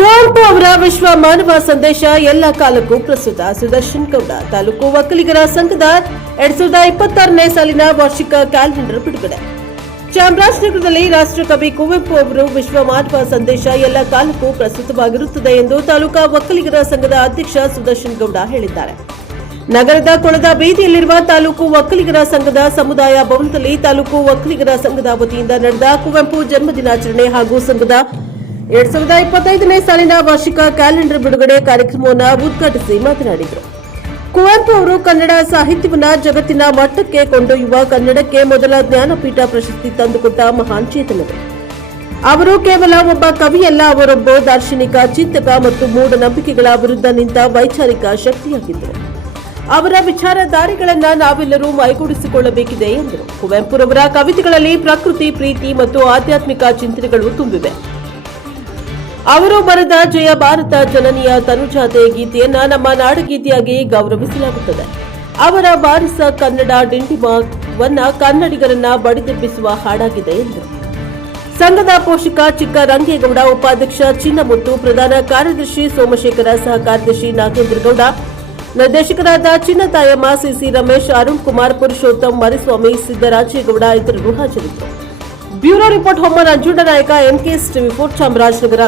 ಕುವೆಂಪು ಅವರ ವಿಶ್ವ ಮಾನವ ಸಂದೇಶ ಎಲ್ಲ ಕಾಲಕ್ಕೂ ಪ್ರಸ್ತುತ ಸುದರ್ಶನ್ ಗೌಡ ತಾಲೂಕು ಒಕ್ಕಲಿಗರ ಸಂಘದ ಎರಡ್ ಸಾವಿರದ ಇಪ್ಪತ್ತಾರನೇ ಸಾಲಿನ ವಾರ್ಷಿಕ ಕ್ಯಾಲೆಂಡರ್ ಬಿಡುಗಡೆ. ಚಾಮರಾಜನಗರದಲ್ಲಿ ರಾಷ್ಟ್ರಕವಿ ಕುವೆಂಪು ಅವರು ವಿಶ್ವ ಮಾನವ ಸಂದೇಶ ಎಲ್ಲ ಕಾಲಕ್ಕೂ ಪ್ರಸ್ತುತವಾಗಿರುತ್ತದೆ ಎಂದು ತಾಲೂಕಾ ಒಕ್ಕಲಿಗರ ಸಂಘದ ಅಧ್ಯಕ್ಷ ಸುದರ್ಶನ್ ಗೌಡ ಹೇಳಿದ್ದಾರೆ. ನಗರದ ಕೊಳದ ಬೀದಿಯಲ್ಲಿರುವ ತಾಲೂಕು ಒಕ್ಕಲಿಗರ ಸಂಘದ ಸಮುದಾಯ ಭವನದಲ್ಲಿ ತಾಲೂಕು ಒಕ್ಕಲಿಗರ ಸಂಘದ ವತಿಯಿಂದ ನಡೆದ ಕುವೆಂಪು ಜನ್ಮದಿನಾಚರಣೆ ಹಾಗೂ ಸಂಘದ ಎರಡ್ ಸಾವಿರದ ಇಪ್ಪತ್ತೈದನೇ ಸಾಲಿನ ವಾರ್ಷಿಕ ಕ್ಯಾಲೆಂಡರ್ ಬಿಡುಗಡೆ ಕಾರ್ಯಕ್ರಮವನ್ನು ಉದ್ಘಾಟಿಸಿ ಮಾತನಾಡಿದರು. ಕುವೆಂಪು ಅವರು ಕನ್ನಡ ಸಾಹಿತ್ಯವನ್ನು ಜಗತ್ತಿನ ಮಟ್ಟಕ್ಕೆ ಕೊಂಡೊಯ್ಯುವ ಕನ್ನಡಕ್ಕೆ ಮೊದಲ ಜ್ಞಾನಪೀಠ ಪ್ರಶಸ್ತಿ ತಂದುಕೊಟ್ಟ ಮಹಾನ್ ಚೇತನರು. ಅವರು ಕೇವಲ ಒಬ್ಬ ಕವಿಯಲ್ಲ, ಅವರೊಬ್ಬ ದಾರ್ಶನಿಕ, ಚಿಂತಕ ಮತ್ತು ಮೂಢನಂಬಿಕೆಗಳ ವಿರುದ್ಧ ನಿಂತ ವೈಚಾರಿಕ ಶಕ್ತಿಯಾಗಿದ್ದರು. ಅವರ ವಿಚಾರಧಾರೆಗಳನ್ನು ನಾವೆಲ್ಲರೂ ಮೈಗೂಡಿಸಿಕೊಳ್ಳಬೇಕಿದೆ ಎಂದರು. ಕುವೆಂಪುರವರ ಕವಿತೆಗಳಲ್ಲಿ ಪ್ರಕೃತಿ, ಪ್ರೀತಿ ಮತ್ತು ಆಧ್ಯಾತ್ಮಿಕ ಚಿಂತನೆಗಳು ತುಂಬಿವೆ. ಅವರು ಬರೆದ ಜಯ ಭಾರತ ಜನನಿಯ ತನುಜಾತೆ ಗೀತೆಯನ್ನ ನಮ್ಮ ನಾಡಗೀತೆಯಾಗಿ ಗೌರವಿಸಲಾಗುತ್ತದೆ. ಅವರ ಬಾರಿಸ ಕನ್ನಡ ಡಿಂಡಿಮಾವನ್ನ ಕನ್ನಡಿಗರನ್ನ ಬಡಿದೆಬ್ಬಿಸುವ ಹಾಡಾಗಿದೆ ಎಂದರು ಸಂಘದ ಪೋಷಕ ಚಿಕ್ಕ ರಂಗೇಗೌಡ, ಉಪಾಧ್ಯಕ್ಷ ಚಿನ್ನಮುತ್ತು, ಪ್ರಧಾನ ಕಾರ್ಯದರ್ಶಿ ಸೋಮಶೇಖರ ಸಹ ಕಾರ್ಯದರ್ಶಿ ನಾಗೇಂದ್ರಗೌಡ, ನಿರ್ದೇಶಕರಾದ ಚಿನ್ನತಾಯಮ್ಮ ಸಿಸಿ ರಮೇಶ್, ಅರುಣ್ ಕುಮಾರ್, ಪುರುಷೋತ್ತಮ್, ಮರಿಸ್ವಾಮಿ, ಸಿದ್ದರಾಜೇಗೌಡ ಇತರರು ಹಾಜರಿದ್ದರು. ಬ್ಯೂರೋ ರಿಪೋರ್ಟ್ ಹೊಮ್ಮನ ನಂಜುಂಡ ನಾಯಕ ಎನ್ಕೆಎಸ್ ಟಿವಿ ಫೋರ್ ಚಾಮರಾಜನಗರ.